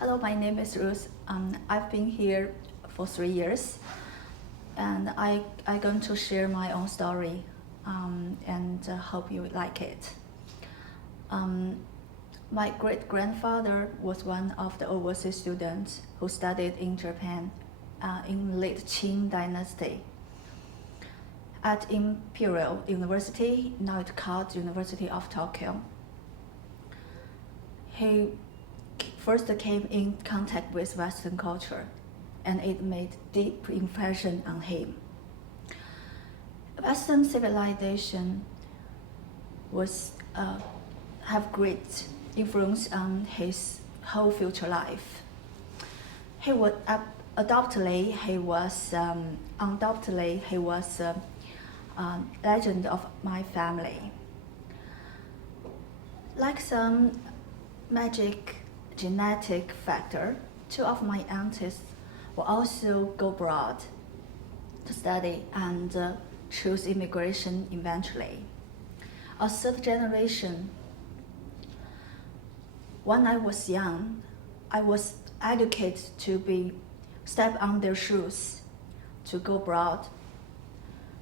Hello, my name is Ruth. I've been here for 3 years, and I'm going to share my own story, and hope you like it. My great-grandfather was one of the overseas students who studied in Japan in late Qing Dynasty at Imperial University, now it's called University of Tokyo. He first came in contact with Western culture, and it made deep impression on him. Western civilization was have great influence on his whole future life. He was undoubtedly he was a legend of my family. Like some magic genetic factor, two of my aunts will also go abroad to study and choose immigration eventually. A third generation. When I was young, I was educated to step on their shoes, to go abroad,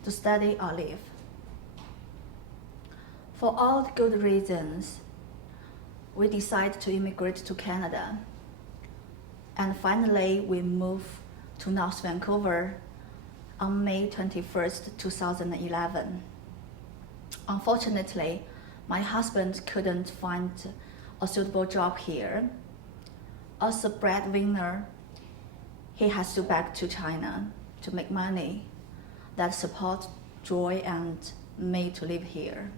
to study or live. For all good reasons, we decided to immigrate to Canada. And finally, we moved to North Vancouver on May 21st, 2011. Unfortunately, my husband couldn't find a suitable job here. As a breadwinner, he has to back to China to make money that support Joy and me to live here.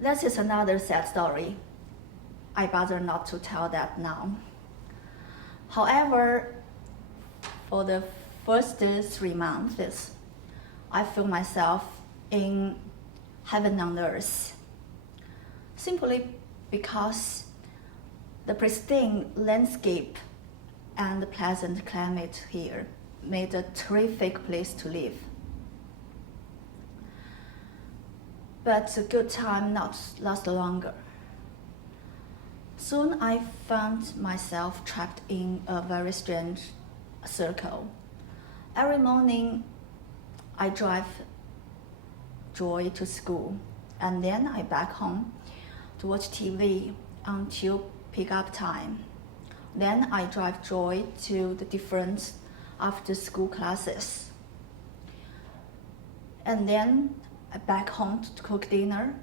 This is another sad story. I rather not to tell that now. However, for the first 3 months, I feel myself in heaven on earth, simply because the pristine landscape and the pleasant climate here made a terrific place to live. But the good time not last longer. Soon I found myself trapped in a very strange circle. Every morning I drive Joy to school, and then I back home to watch TV until pick-up time. Then I drive Joy to the different after-school classes. And then I back home to cook dinner,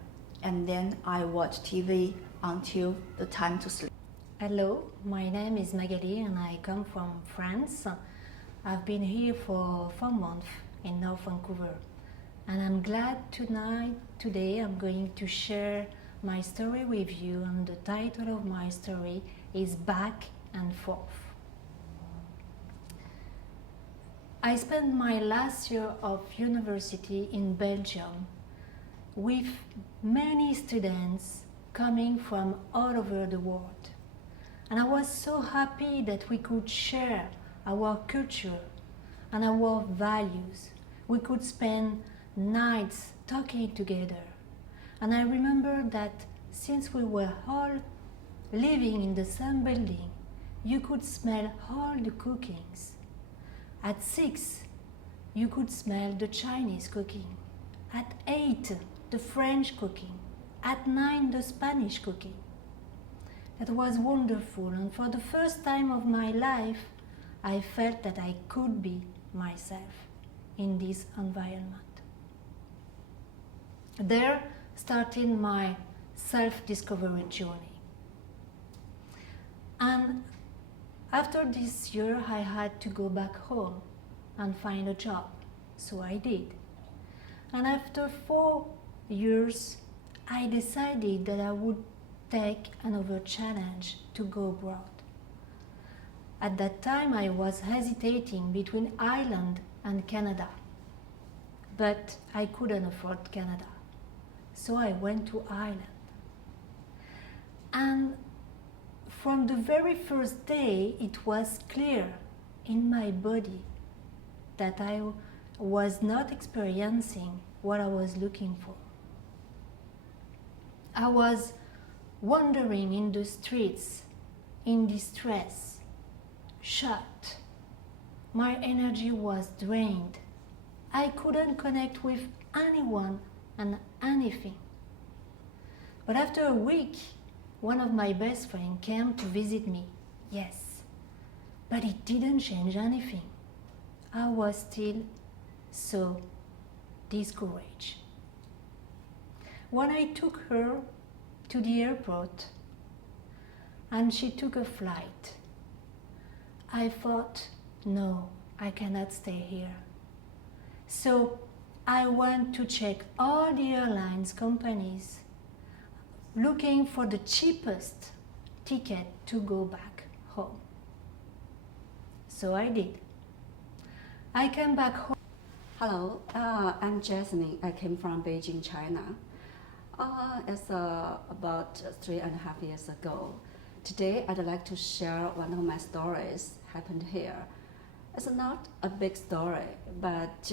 and then I watch TV until the time to sleep. Hello, my name is Magali and I come from France. I've been here for 4 months in North Vancouver, and I'm glad today I'm going to share my story with you, and the title of my story is Back and Forth. I spent my last year of university in Belgium with many students coming from all over the world. And I was so happy that we could share our culture and our values. We could spend nights talking together. And I remember that since we were all living in the same building, you could smell all the cookings. At 6, you could smell the Chinese cooking. At 8, the French cooking. At 9, the Spanish cooking. That was wonderful, and for the first time of my life, I felt that I could be myself in this environment. There started my self-discovery journey. And after this year, I had to go back home and find a job, so I did. And after 4 years, I decided that I would take another challenge to go abroad. At that time, I was hesitating between Ireland and Canada, but I couldn't afford Canada, so I went to Ireland. And from the very first day, it was clear in my body that I was not experiencing what I was looking for. I was wandering in the streets in distress, shut. My energy was drained. I couldn't connect with anyone and anything. But after a week, one of my best friends came to visit me. Yes, but it didn't change anything. I was still so discouraged. When I took her to the airport and she took a flight, I thought, no, I cannot stay here. So I went to check all the airlines companies looking for the cheapest ticket to go back home. So I did. I came back home. Hello, I'm Jasmine. I came from Beijing, China. It's about 3.5 years ago. Today, I'd like to share one of my stories happened here. It's not a big story, but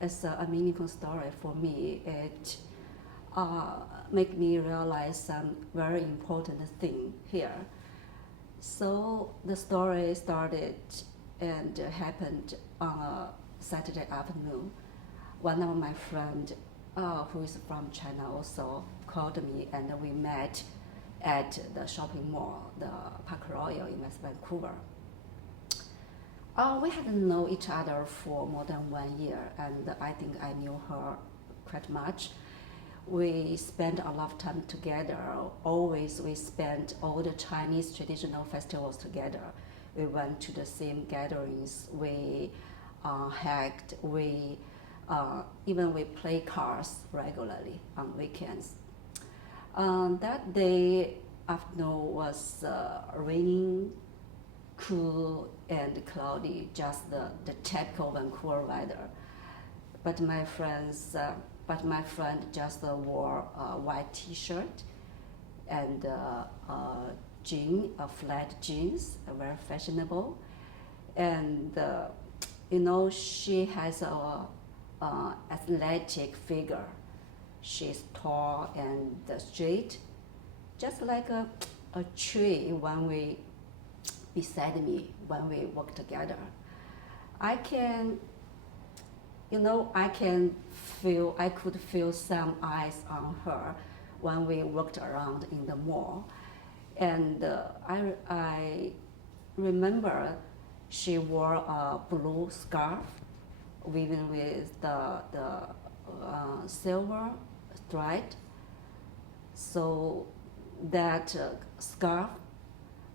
it's a meaningful story for me. It made me realize some very important thing here. So the story started and happened on a Saturday afternoon. One of my friends, who is from China, also called me, and we met at the shopping mall, the Park Royal in West Vancouver. We hadn't known each other for more than 1 year, and I think I knew her quite much. We spent a lot of time together. Always we spent all the Chinese traditional festivals together. We went to the same gatherings. We hiked. Even we play cards regularly on weekends. That day afternoon was raining, cool and cloudy, just the typical Vancouver weather. But my friend just wore a white T-shirt and flat jeans, very fashionable. And she has a athletic figure. She's tall and straight, just like a tree beside me when we walk together. I could feel some eyes on her when we walked around in the mall. And I remember she wore a blue scarf woven with the silver thread. So that scarf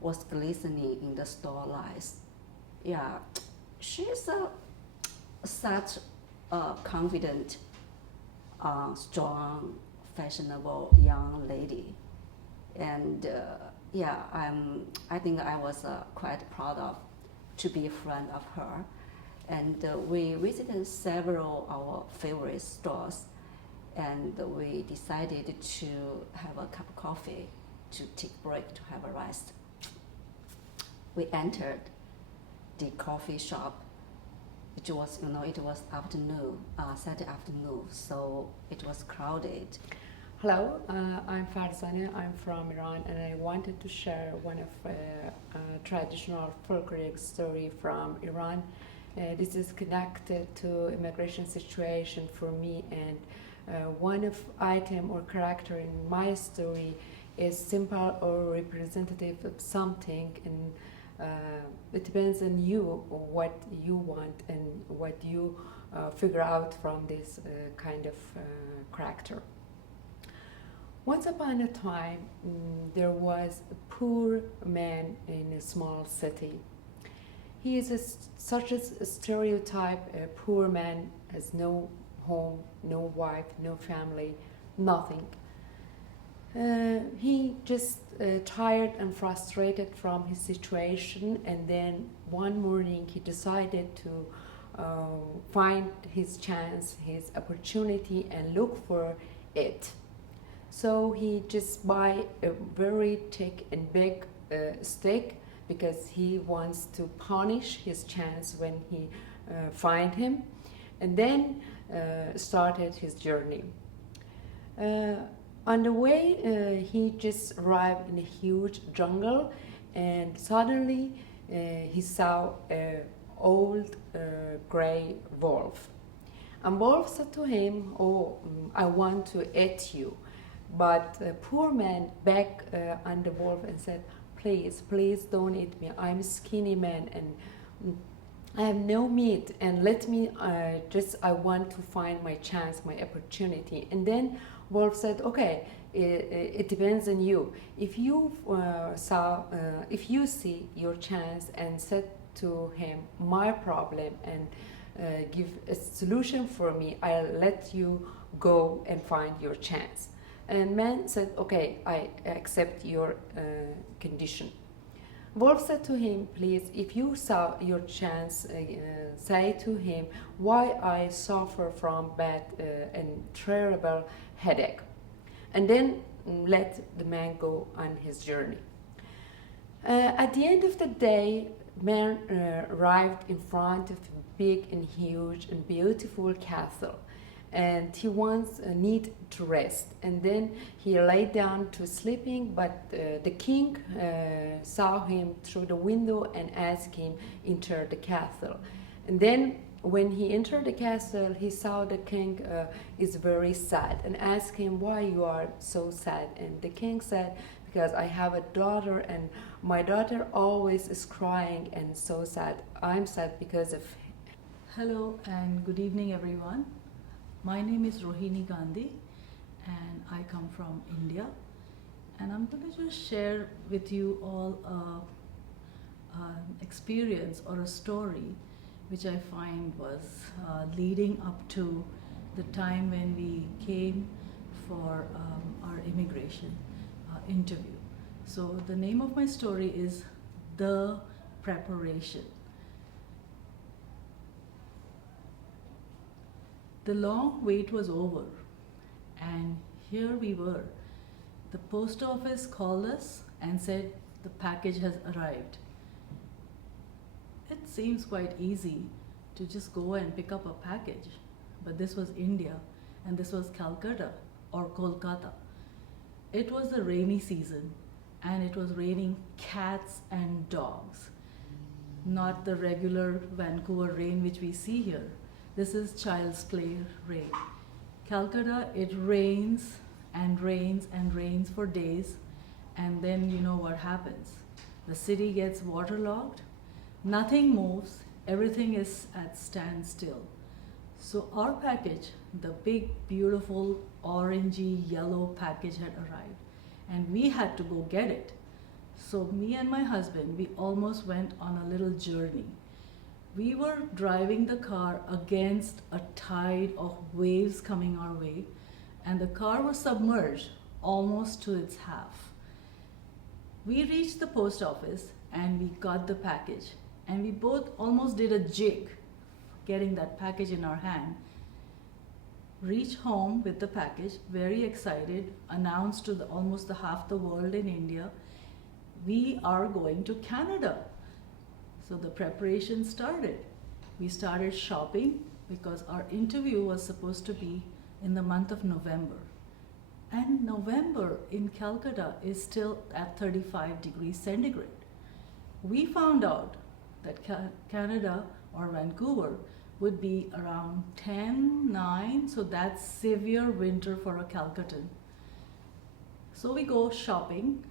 was glistening in the store lights. Yeah, she's such a confident, strong, fashionable young lady. And I think I was quite proud of to be a friend of her. And we visited several of our favorite stores, and we decided to have a cup of coffee, to take a break, to have a rest. We entered the coffee shop. It was afternoon, Saturday afternoon, so it was crowded. Hello, I'm Farzana. I'm from Iran, and I wanted to share one of traditional folkloric story from Iran. This is connected to immigration situation for me, and one of item or character in my story is simple or representative of something, and it depends on you, what you want and what you figure out from this kind of character. Once upon a time, there was a poor man in a small city. He is such a stereotype. A poor man has no home, no wife, no family, nothing. He just tired and frustrated from his situation, and then one morning he decided to find his chance, his opportunity, and look for it. So he just buy a very thick and big stick, because he wants to punish his chance when he find him, and then started his journey. On the way, he just arrived in a huge jungle, and suddenly he saw an old gray wolf. And wolf said to him, "Oh, I want to eat you." But the poor man begged on the wolf and said, "Please, please don't eat me. I'm a skinny man and I have no meat, and let me I want to find my chance, my opportunity." And then wolf said, "Okay, it depends on you. If you if you see your chance and said to him my problem and give a solution for me, I'll let you go and find your chance." And man said, "Okay, I accept your condition." Wolf said to him, "Please, if you saw your chance, say to him why I suffer from bad and terrible headache, and then let the man go on his journey." At the end of the day, man arrived in front of a big and huge and beautiful castle, and he wants need to rest, and then he lay down to sleeping, but the king saw him through the window and asked him enter the castle. And then when he entered the castle, he saw the king is very sad and asked him, "Why you are so sad?" And the king said, "Because I have a daughter and my daughter always is crying and so sad. I'm sad because of." Hello and good evening everyone. My name is Rohini Gandhi and I come from India, and I'm going to just share with you all an experience or a story which I find was leading up to the time when we came for our immigration interview. So the name of my story is The Preparation. The long wait was over, and here we were. The post office called us and said the package has arrived. It seems quite easy to just go and pick up a package, but this was India, and this was Calcutta or Kolkata. It was the rainy season, and it was raining cats and dogs, not the regular Vancouver rain which we see here. This is child's play rain. Calcutta, it rains and rains and rains for days, and then you know what happens. The city gets waterlogged, nothing moves, everything is at standstill. So our package, the big, beautiful, orangey yellow package had arrived, and we had to go get it. So me and my husband, we almost went on a little journey. We were driving the car against a tide of waves coming our way, and the car was submerged almost to its half. We reached the post office and we got the package, and we both almost did a jig getting that package in our hand. Reached home with the package, very excited, announced to almost half the world in India, we are going to Canada. So the preparation started. We started shopping because our interview was supposed to be in the month of November. And November in Calcutta is still at 35 degrees centigrade. We found out that Canada or Vancouver would be around 10, 9, so that's severe winter for a Calcuttan. So we go shopping,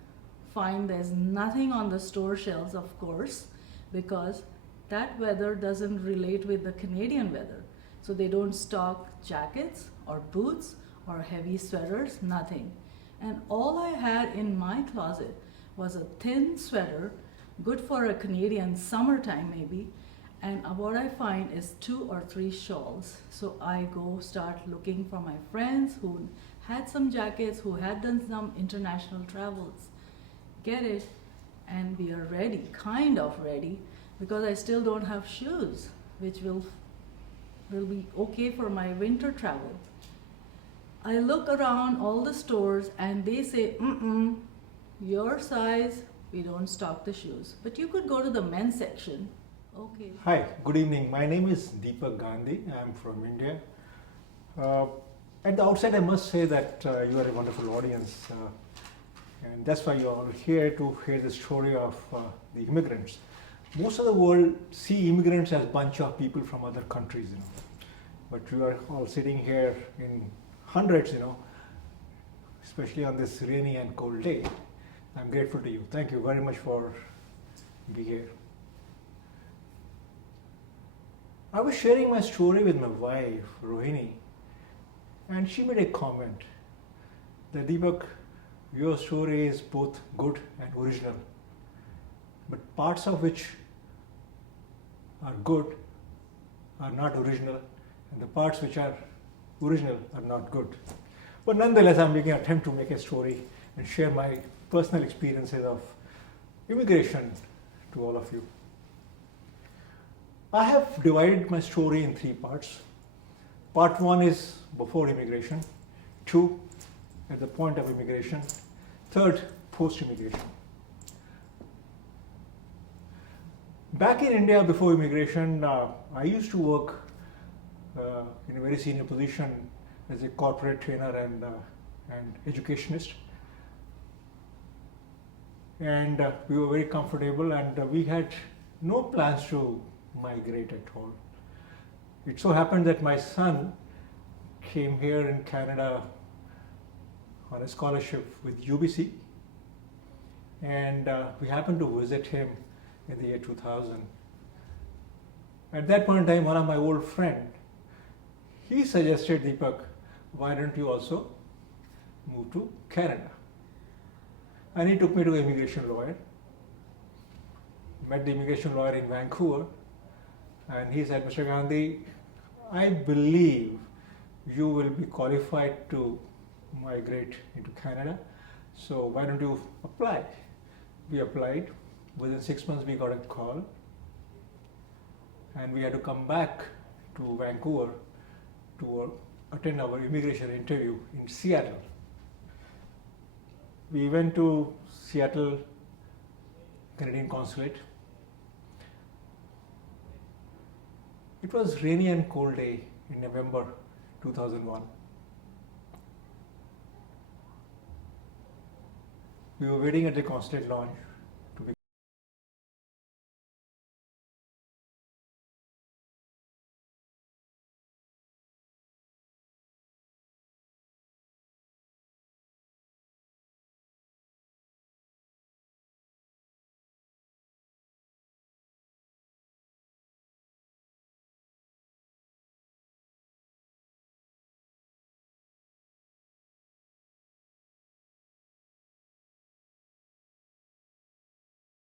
find there's nothing on the store shelves, of course, because that weather doesn't relate with the Canadian weather. So they don't stock jackets or boots or heavy sweaters, nothing. And all I had in my closet was a thin sweater, good for a Canadian summertime maybe, and what I find is 2 or 3 shawls. So I go start looking for my friends who had some jackets, who had done some international travels. Get it, and we are ready, kind of ready, because I still don't have shoes, which will be okay for my winter travel. I look around all the stores and they say, your size, we don't stock the shoes. But you could go to the men's section. Okay. Hi, good evening. My name is Deepak Gandhi. I'm from India. At the outset, I must say that you are a wonderful audience. And that's why you're all here to hear the story of the immigrants. Most of the world see immigrants as a bunch of people from other countries, but you are all sitting here in hundreds, especially on this rainy and cold day. I'm grateful to you. Thank you very much for being here. I was sharing my story with my wife, Rohini, and she made a comment that, Deepak, your story is both good and original, but parts of which are good are not original, and the parts which are original are not good. But nonetheless, I'm making an attempt to make a story and share my personal experiences of immigration to all of you. I have divided my story in 3 parts. Part 1 is before immigration, 2 at the point of immigration, 3rd post-immigration. Back in India before immigration, I used to work in a very senior position as a corporate trainer and educationist. And we were very comfortable, and we had no plans to migrate at all. It so happened that my son came here in Canada on a scholarship with UBC, and we happened to visit him in the year 2000. At that point in time, one of my old friends, he suggested, Deepak, why don't you also move to Canada? And he took me to an immigration lawyer. Met the immigration lawyer in Vancouver, and he said, Mr. Gandhi, I believe you will be qualified to migrate into Canada, so why don't you apply? We applied. Within 6 months we got a call, and we had to come back to Vancouver to attend our immigration interview in Seattle. We went to Seattle Canadian Consulate. It was rainy and cold day in November 2001. We were waiting at the consulate lounge